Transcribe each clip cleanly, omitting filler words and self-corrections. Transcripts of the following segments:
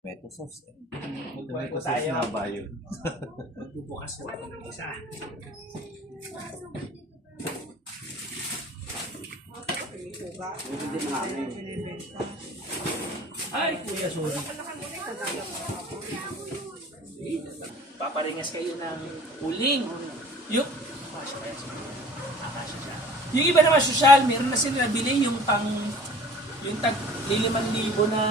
Tomato sauce. Tomato Tomato sauce tayo. na ba yun? Magbubukas na ako ng isa. Ay, kuya, sorry. Paparingas kayo ng uling. Yung, yung iba naman social, meron na sila nabili yung pang, yung tag 5,000 na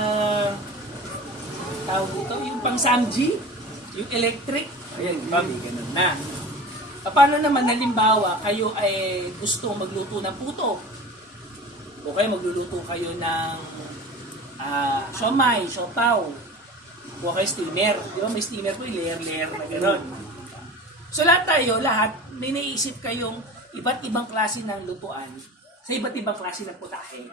tawag dito, yung pang Samji, yung electric. Ayan, iba, may ganun na. Paano naman, halimbawa, kayo ay gusto magluto ng puto, o kayo magluluto kayo ng siomay, siopaw, o kayo steamer. Di ba may steamer po, layer-layer na gano'n. So lahat tayo, may naisip kayong iba't ibang klase ng lutuan sa iba't ibang klase ng putahe.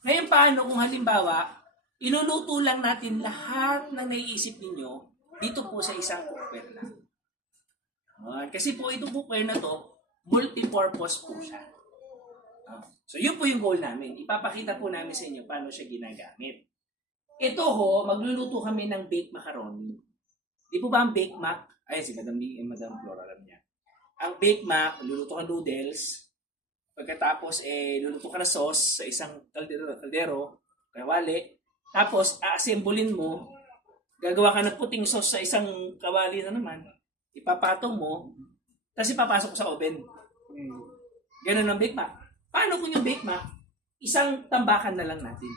Ngayon paano kung halimbawa, iluluto lang natin lahat ng naiisip ninyo dito po sa isang cookware lang. Kasi po itong cookware na to, multi-purpose po siya. So yun po yung goal namin. Ipapakita po namin sa inyo paano siya ginagamit. Ito ho, magluluto kami ng baked macaroni. Di po ba ang baked mac? Ay, si Madam Flora alam niya. Ang baked mac, luluto ka noodles. Pagkatapos, luluto ka na sauce sa isang kaldero, kawali. Tapos, aassemblein mo. Gagawa ka ng puting sauce sa isang kawali na naman. Ipapatong mo. Tapos ipapasok ko sa oven. Ganun ang baked mac. Paano kung yung baked mac, isang tambakan na lang natin.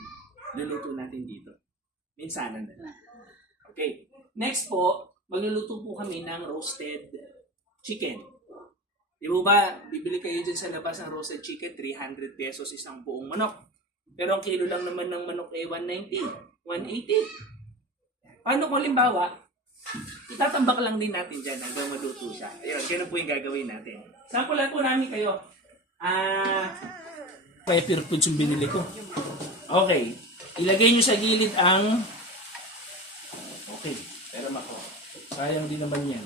Luluto natin dito. Minsanan na lang. Okay. Next po, magluluto po kami ng roasted chicken. Di ba, bibili kayo dyan sa labas ng roasted chicken, 300 pesos isang buong manok. Pero ang kilo lang naman ng manok ay 190, 180. Paano kung halimbawa, itatambak lang din natin dyan hanggang maluto siya. Ayun, ganun po yung gagawin natin. Sample po namin kayo. Pepper foods yung binili ko. Okay. Ilagay nyo sa gilid ang... Okay. Pero mako. Sayang din naman yan.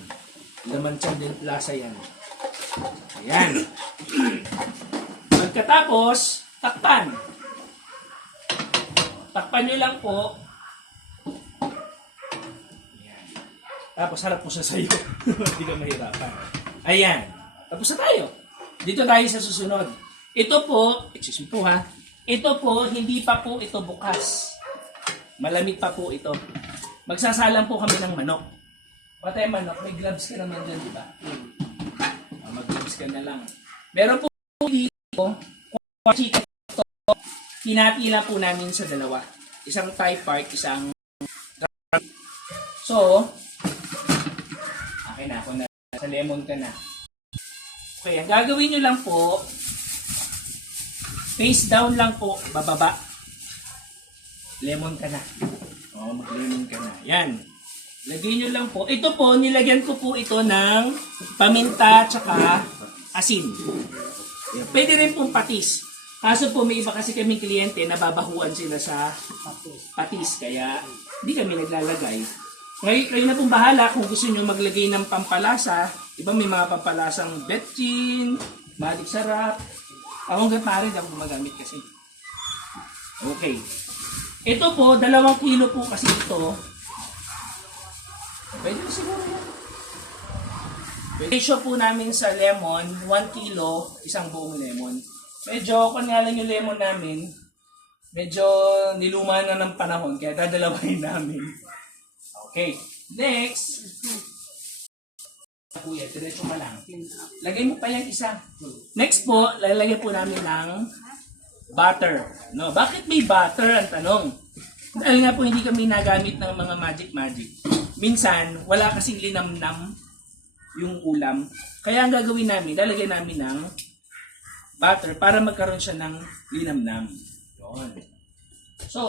Laman siya din lasa yan. Ayan. Pagkatapos, takpan. Takpan nyo lang po. Ayan. Tapos harap po siya sa'yo. Hindi ka mahirapan. Ayan. Tapos na tayo. Dito tayo sa susunod. Ito po, excuse me po ha. Ito po, hindi pa po ito bukas. Malamig pa po ito. Magsasalang po kami ng manok. Patay manok, may gloves ka naman dyan, di ba? Mag-gloves ka na lang. Meron po dito, kung chicken ito, hinati-lang po namin sa dalawa. Isang thigh part, isang... So, akin na ako na. Sa lemon ka na. Okay, ang gagawin nyo lang po, face down lang po, bababa. Lemon ka na. Mag-lemon ka na. Yan. Lagyan nyo lang po. Ito po, nilagyan ko po ito ng paminta tsaka asin. Pwede rin pong patis. Kaso po, may iba kasi kaming kliyente na babahuan sila sa patis. Kaya, hindi kami naglalagay. Kayo na pong bahala kung gusto nyo maglagay ng pampalasa. Iba may mga pampalasang betchin, balik sarap. Ako hanggang pare, di ako gumagamit kasi. Okay. Ito po, 2 kilo po kasi ito. Pwede na siguro yan. Ratio po namin sa lemon, 1 kilo, isang buong lemon. Medyo, kung nga lang yung lemon namin, medyo niluma na ng panahon, kaya dadalawahin namin. Okay. Next. Kuya, diretso ka lang. Lagay mo pa yung isa. Next po, lalagyan po namin ng butter. No, bakit may butter ang tanong? Dahil nga po hindi kami nagamit ng mga magic. Minsan, wala kasing linamnam yung ulam. Kaya ang gagawin namin, lalagyan namin ng butter para magkaroon siya ng linamnam. Yun. So,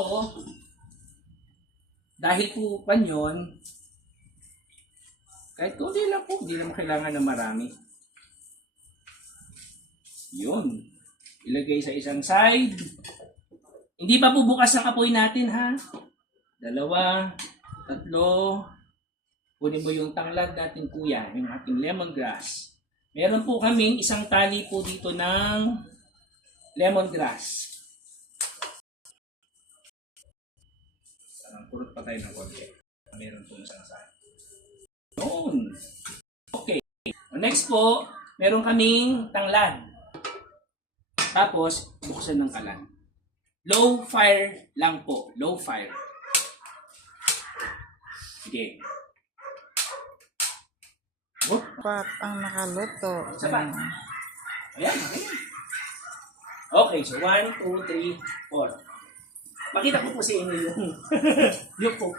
dahil po pa yun, kahit kunti lang po, hindi naman kailangan ng marami. Yun. Ilagay sa isang side. Hindi pa po bukas ang apoy natin ha. 2, 3. Kunin mo yung tanglad natin kuya, yung ating lemongrass. Meron po kaming isang tali po dito ng lemongrass. Purot pa tayo ng konti. Meron pong isang side. Noon. Okay. Next po, meron kaming tanglad. Tapos, buksan ng kalan. Low fire lang po. Low fire. Sige. Oh, Pat ang nakaluto. sapat. Ayan, okay. Okay, so 1, 2, 3, 4. Pakita ko po sa inyo yung yung po.